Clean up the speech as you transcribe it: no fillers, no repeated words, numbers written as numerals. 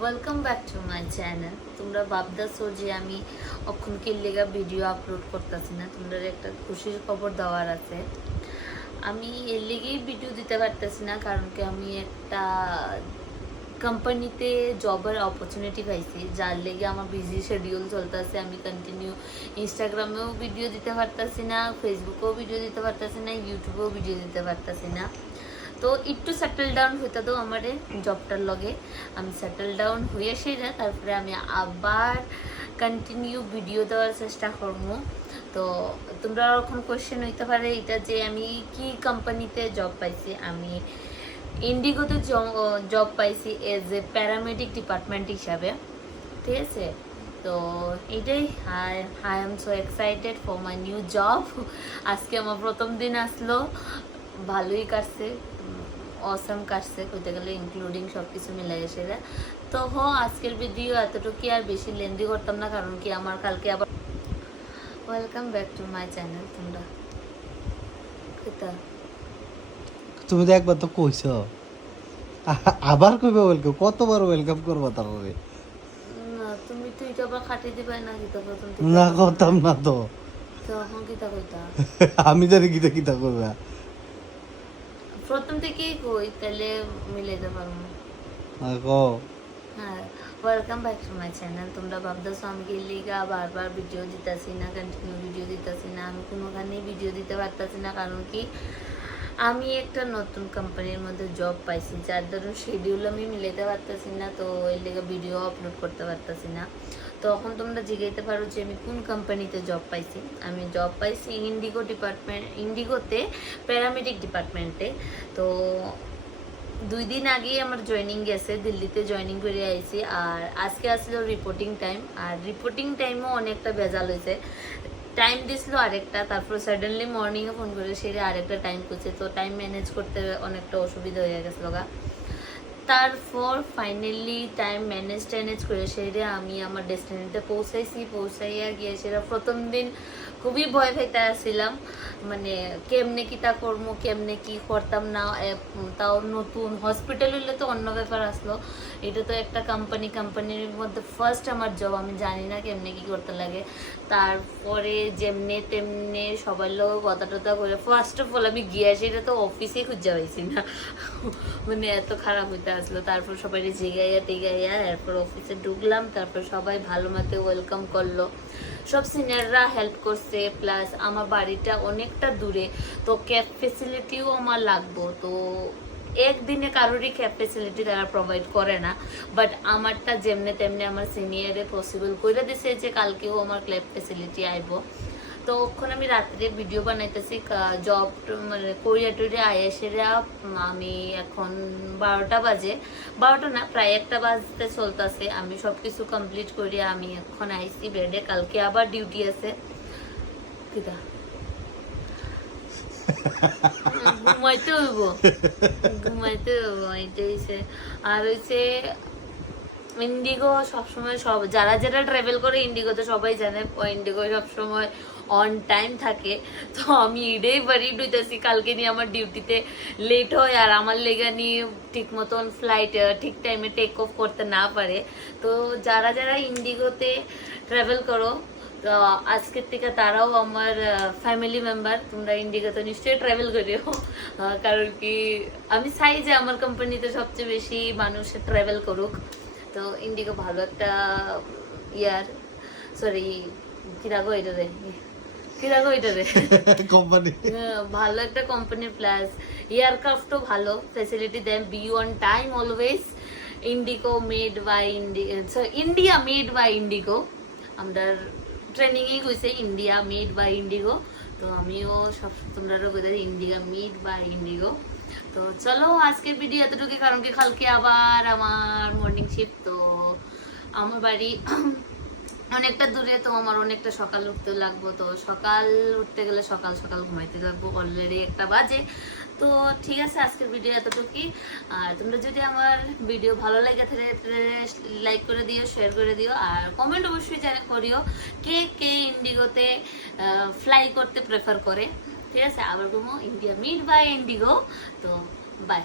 Welcome back to my channel. তোমরা ভাবতেছো যে আমি অখন কি লেগা ভিডিও আপলোড করতেছি না, তোমরা একটা খুশির খবর দেওয়ার আছে। আমি এর লেগেই ভিডিও দিতে পারতেছি না কারণ কি আমি একটা কোম্পানিতে জবের অপরচুনিটি পাইছি, যার লেগে আমার বিজি শিডিউল চলতেছে। আমি কন্টিনিউ ইনস্টাগ্রামেও ভিডিও দিতে পারতেছি না, ফেসবুকেও ভিডিও দিতে পারতেছি না, ইউটিউবেও ভিডিও দিতে পারতেছি না। তো একটু সেটেল ডাউন হইতে দাও আমারে জবটার লগে। আমি সেটেল ডাউন হয়ে সেরা তারপরে আমি আবার কন্টিনিউ ভিডিও দেওয়ার চেষ্টা করবো। তো তোমরা এখন কোয়েশ্চেন হইতে পারে এটা যে আমি কি কোম্পানিতে জব পাইছি। আমি ইন্ডিগোতে জব পাইছি এজ এ প্যারামেডিক ডিপার্টমেন্ট হিসাবে, ঠিক আছে। তো এটাই, I am so excited for my new job. আজকে আমার প্রথম দিন আসলো, ভালোই কাটছে, অসাম কাটছে কইতে গেলে, ইনক্লুডিং সব কিছু মিলাই এসে। তো আজকের ভিডিও এতটুকু, আর বেশি লেন্দি করতাম না কারণ কি আমার কালকে আবার welcome back to my channel. তোমরা তুমি তো একবার তো কইছো, আবার কইবে ওয়েলকাম, কতবার ওয়েলকাম করবা তারপরে? না, তুমি তো এটা আবার খাটিয়ে দিবে না, গীতা প্রথম না করতাম না তো। তখন গীতা কইতা আমি জানি গীতা গীতা করবা প্রথম থেকেই কই, তাহলে মিলাইতে পারবো। কো হ্যাঁ, welcome back to my channel. তোমরা ভাবতেছো আমি কি লিগা বারবার ভিডিও দিতেছি না, কন্টিনিউ ভিডিও দিতেছি না। আমি কোনোখানেই ভিডিও দিতে পারতেছি না কারণ কি আমি একটা নতুন কোম্পানির মধ্যে জব পাইছি, যার ধরুন শিডিউল আমি মিলাইতে পারতেছি না। তো এর লেগে ভিডিও আপলোড করতে পারতেছি না। তখন তোমরা জিজ্ঞাইতে পারো যে আমি কোন কোম্পানিতে জব পাইছি। আমি জব পাইছি ইন্ডিগোতে প্যারামেডিক ডিপার্টমেন্টে। তো 2 দিন আগেই আমার জয়েনিং গেছে, দিল্লিতে জয়েনিং করে আইছি। আর আজকে আসলো রিপোর্টিং টাইম, আর রিপোর্টিং টাইমও অনেকটা ভেজাল হয়েছে। টাইম দিছিল আরেকটা, তারপর সাডেনলি মর্নিংয়ে ফোন করে সেরে আরেকটা টাইম করছে। তো টাইম ম্যানেজ করতে অনেকটা অসুবিধা হয়ে গেছিলো গা। তারপর ফাইনালি টাইম ম্যানেজ করে সেরে আমি আমার ডেস্টিনিতে পৌঁছাইয়া গিয়ে সেটা প্রথম দিন খুবই ভয় পাইতে আসছিলাম, মানে কেমনে কি তা করবো, কেমনে কি করতাম না। তাও নতুন হসপিটাল হইলে তো অন্য ব্যাপার আসলো, এটা তো একটা কোম্পানির মধ্যে ফার্স্ট আমার জব, আমি জানি না কেমনে কি করতে লাগে। তারপরে যেমনে তেমনে সবার লোক কথা টথা করে ফার্স্ট অফ অল আমি গিয়ে সেটা তো অফিসে খুঁজে পাইছি না, মানে এত খারাপ হইতে আসলো। তারপর সবাই জিগাইয়া টিগাইয়া এরপর অফিসে ঢুকলাম। তারপর সবাই ভালো মতো ওয়েলকাম করলো, সব সিনিয়ররা হেল্প করছে। প্লাস আমার বাড়িটা অনেকটা দূরে, তো ক্যাব ফেসিলিটিও আমার লাগবো। তো একদিনে কারোরই ক্যাব ফেসিলিটি তারা প্রোভাইড করে না, বাট আমারটা যেমনে তেমনি আমার সিনিয়রে পসিবল করে দিছে যে কালকেও আমার ক্যাব ফেসিলিটি আইব। তো ওখানে আমি রাত্রে ভিডিও বানাইতেছি, জব মানে কোরিয়া টুরিয়া আইএসেরা। আমি এখন 12টা বাজে, 12টা না প্রায় 1টা বাজতে চলতেছে। আমি সব কিছু কমপ্লিট করে আমি এখন আইসি বেডে, কালকে আবার ডিউটি আছে। কিটা ঘুমাইতে হইব, এটাই হইছে। আর হইছে ইন্ডিগো সবসময়, যারা ট্রাভেল করে ইন্ডিগোতে সবাই জানে ইন্ডিগো সবসময় অন টাইম থাকে। তো আমি এটাই বাড়ি ডুইতেছি কালকে নিয়ে আমার ডিউটিতে লেট হয়, আর আমার লেগা নিয়ে ঠিক মতন ফ্লাইট ঠিক টাইমে টেক অফ করতে না পারে। তো যারা ইন্ডিগোতে ট্রাভেল করো, তো আজকের থেকে তারাও আমার ফ্যামিলি মেম্বার। তোমরা ইন্ডিগোতে নিশ্চয়ই ট্রাভেল করিও, কারণ কি আমি চাই যে আমার কোম্পানিতে সবচেয়ে বেশি মানুষ ট্রাভেল করুক। তো ইন্ডিগো ভালো একটা কোম্পানি, ভালো একটা কোম্পানি। প্লাস এয়ারক্রাফটও ভালো ফেসিলিটি দেন, be on time always. India made by IndiGo. আমরা ট্রেনিংয়ে হয়েছে ইন্ডিয়া মেড বাই ইন্ডিগো। তো আমিও সব তোমরা ইন্ডিয়া মেড বাই ইন্ডিগো। তো চলো আজকের ভিডিও এতটুকু, কারণ কি কালকে আবার আমার মর্নিং শিফট। তো আমার বাড়ি অনেকটা দূরে, তো আমার অনেকটা সকাল উঠতে লাগবো। তো সকাল উঠতে গেলে সকাল সকাল ঘুমাইতে লাগবো, অলরেডি 1টা বাজে। তো ঠিক আছে, আজকের ভিডিও এতটুকুই। আর তোমরা যদি আমার ভিডিও ভালো লাগে তাহলে লাইক করে দিও, শেয়ার করে দিও, আর কমেন্ট অবশ্যই করিও কে কে ইন্ডিগোতে ফ্লাই করতে প্রেফার করে। ঠিক আছে, আবার বলবো ইন্ডিয়া মেড বাই ইন্ডিগো। তো বাই।